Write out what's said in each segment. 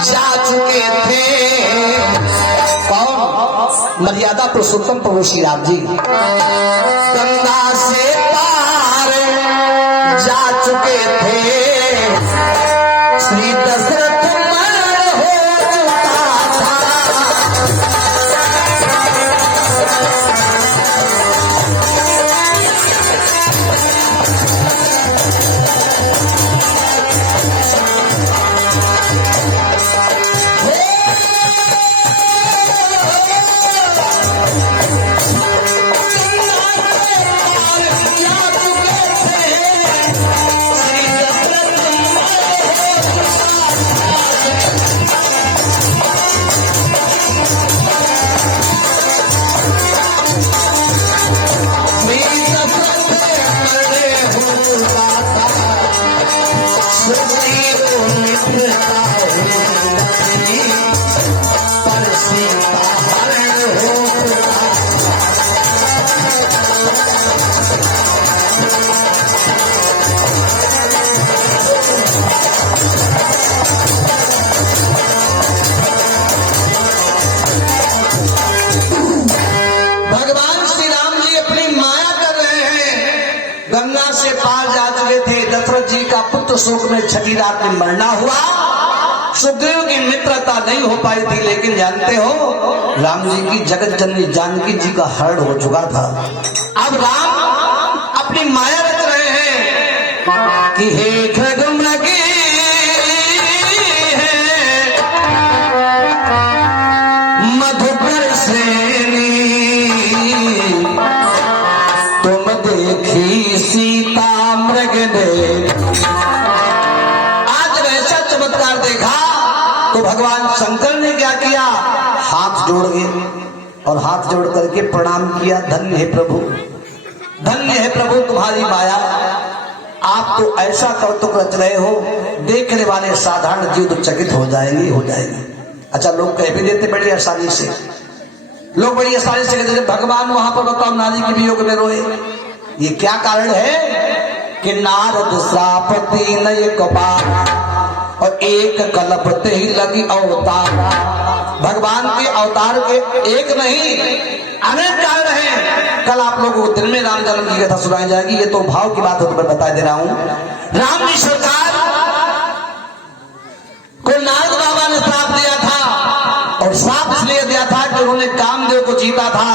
जा चुके थे। कौन? मर्यादा पुरुषोत्तम प्रभु श्री राम जी गंगा से पार जा चुके थे। श्री दशरथ मर हो चुका था। शोक में छठी रात में मरना हुआ। सुग्रीव की मित्रता नहीं हो पाई थी, लेकिन जानते हो राम जी की जगत जननी जानकी जी का हरण हो चुका था। अब राम अपनी माया रच रहे हैं कि हे खगमृगी मधुकर श्रेणी तुम देखी सीता मृग ने। तो भगवान शंकर ने क्या किया? हाथ जोड़ गए और हाथ जोड़ करके प्रणाम किया। धन्य है प्रभु, धन्य है प्रभु तुम्हारी माया। आप तो ऐसा कर्तव्य रच रहे हो, देखने वाले साधारण जीव तो चकित हो जाएंगे। अच्छा, लोग कह भी देते बड़ी आसानी से, लोग बड़ी आसानी से कहते भगवान वहां पर बताओ नारी के वियोग में रोए। ये क्या कारण है कि नारद श्रापति नय कपाल और एक कलपते ही लगी अवतार। भगवान के अवतार के एक नहीं अनेक कारण हैं। कल आप लोगों को दिन में राम जन्म की कथा सुनाई जाएगी। ये तो भाव की बात है, तो मैं बता दे रहा हूं। राम जी सरकार को नारद बाबा ने श्राप दिया था, और श्राप इसलिए दिया था कि उन्होंने कामदेव को जीता था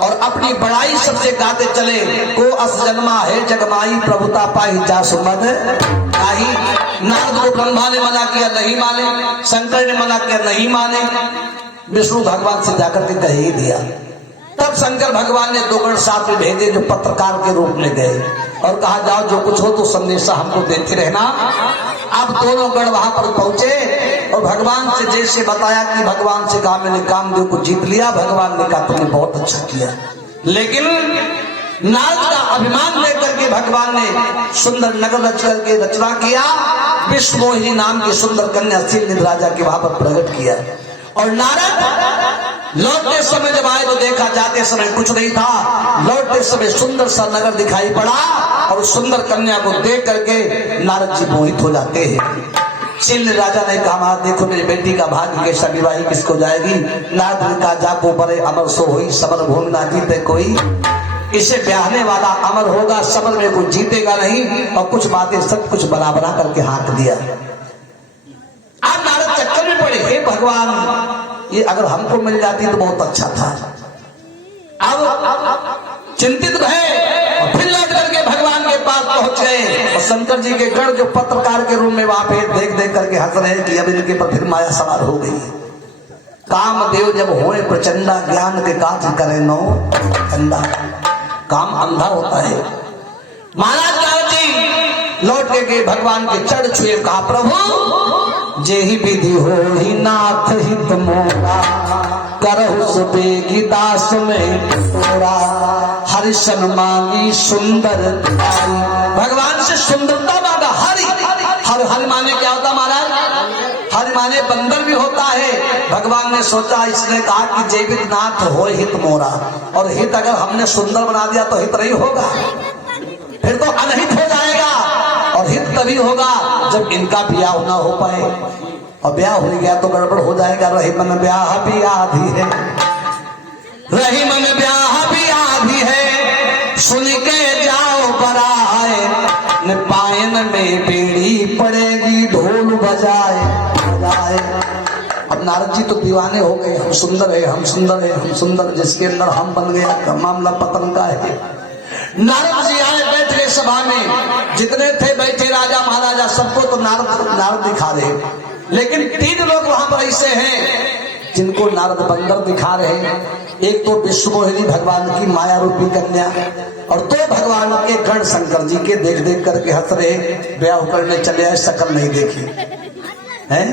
और अपनी बड़ाई सबसे गाते चले। को अस जन्मा है जगमाई प्रभुता पाई जा सुमद नाही। नारद को ब्रह्मा ने मना किया, नहीं माने। शंकर ने मना किया, नहीं माने। विष्णु भगवान से जाकर के कह ही दिया। तब शंकर भगवान ने 2 गण साथ में भेजे जो पत्रकार के रूप में गए और कहा जाओ जो कुछ हो तो संदेशा हमको देते रहना। अब दोनों गण वहां पर पहुंचे और भगवान से जैसे बताया कि भगवान से कहा मैंने कामदेव को जीत लिया। भगवान ने कहा तुमने बहुत अच्छा किया, लेकिन नारद का अभिमान लेकर के भगवान ने सुंदर नगर रच करके रचना किया। विश्वमोहिनी नाम की सुंदर कन्या शीलनिधि राजा के वहां पर प्रकट किया। और नारद लौटते समय जब आए तो देखा जाते समय कुछ नहीं था, लौटते समय सुंदर सा नगर दिखाई पड़ा और उस सुंदर कन्या को देख करके नारद जी मोहित हो जाते हैं। शीलनिधि राजा ने कहा देखो मेरी बेटी का भाग्य कैसा, विवाही किसको जाएगी। नारद ने कहा जाको बड़े अमर सो हुई, समर भूमि ना जीते कोई। इसे ब्याहने वाला अमर होगा, समर में कोई जीतेगा नहीं। और कुछ बातें सब कुछ बना बना करके हाँक दिया। अब नारद चक्कर में पड़े, हे भगवान ये अगर हमको मिल जाती तो बहुत अच्छा था। अब चिंतित रहे और फिर लौट करके भगवान के पास पहुंच गए। और शंकर जी के गण जो पत्रकार के रूम में वहां पे देख देख करके हंस रहे कि अब इनके पर फिर माया सवार हो गई। कामदेव जब होए प्रचंडा, ज्ञान के काज करे नो ठंडा। काम अंधा होता है। महाराज नारद जी लौट के भगवान के चढ़ छुए, कहा प्रभु जे ही विधि हो ही नाथ हित मोरा, करहु सुबेगी दास में तोरा, हरिशन मांगी सुंदर। भगवान से सुंदरता मांगा। हरि माने क्या होता महाराज? हरि माने बंदर भी होता है। भगवान ने सोचा, इसने कहा कि जैविक नाथ हो हित मोरा, और हित अगर हमने सुंदर बना दिया तो हित नहीं होगा, फिर तो अनहित हो जाएगा। और हित तभी होगा जब इनका ब्याह ना हो पाए। और ब्याह हो गया तो गड़बड़ हो जाएगा। रही मन ब्याह भी आधी है, रही मन ब्याह भी आधी है, सुन के जाओ बराए, न पायन में बेड़ी पड़ेगी ढोल बजाए बजाए। अब नारद जी तो दीवाने हो गए, हम सुंदर है, हम सुंदर है, हम सुंदर, जिसके अंदर हम बन गया मामला पतन का है। नारद जी आए, बैठ गए सभा में, जितने थे बैठे राजा महाराजा सबको तो नारद दिखा रहे, लेकिन 3 लोग वहां पर ऐसे हैं जिनको नारद बंदर दिखा रहे हैं। एक तो विश्वमोहिनी भगवान की माया रूपी कन्या, और 2 भगवान के गण शंकर जी के देख देख करके हंस रहे। ब्याह करने चले आए, शकल नहीं देखी हैं,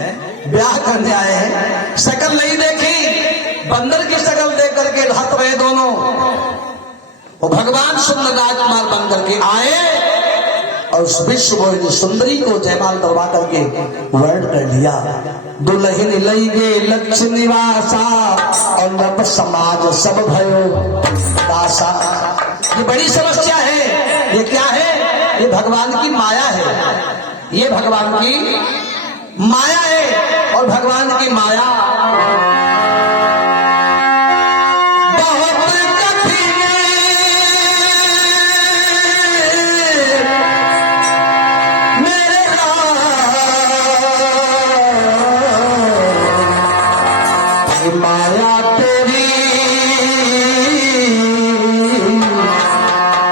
ब्याह करने आए हैं, शकल नहीं देखी, बंदर की शकल देख करके हंस रहे दोनों। वो भगवान सुंदर राजकुमार बंदर के आए और उस विश्वमोहिनी सुंदरी को जयमाल करवा करके वर्ण कर लिया। दुल्हन लई गे लक्ष्य निवासा और नप समाज सब भयो दासा। ये बड़ी समस्या है। ये क्या है? ये भगवान की माया है, ये भगवान की माया है। और भगवान की माया माया तेरी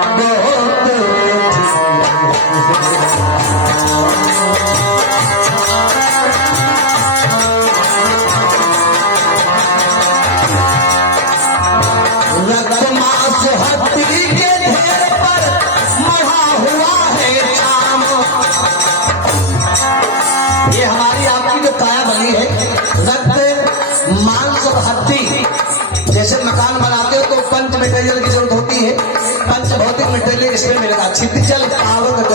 बहुत रक्त मांस हड्डी के ढेर पर मढ़ा हुआ है शाम। ये हमारी आपकी जो काया बनी है, रक्त मांस और हड्डी। जैसे मकान बनाते हो तो पंच मटेरियल की जरूरत होती है, पंच भौतिक मटेरियल इसमें मिलेगा। छिपचल पावक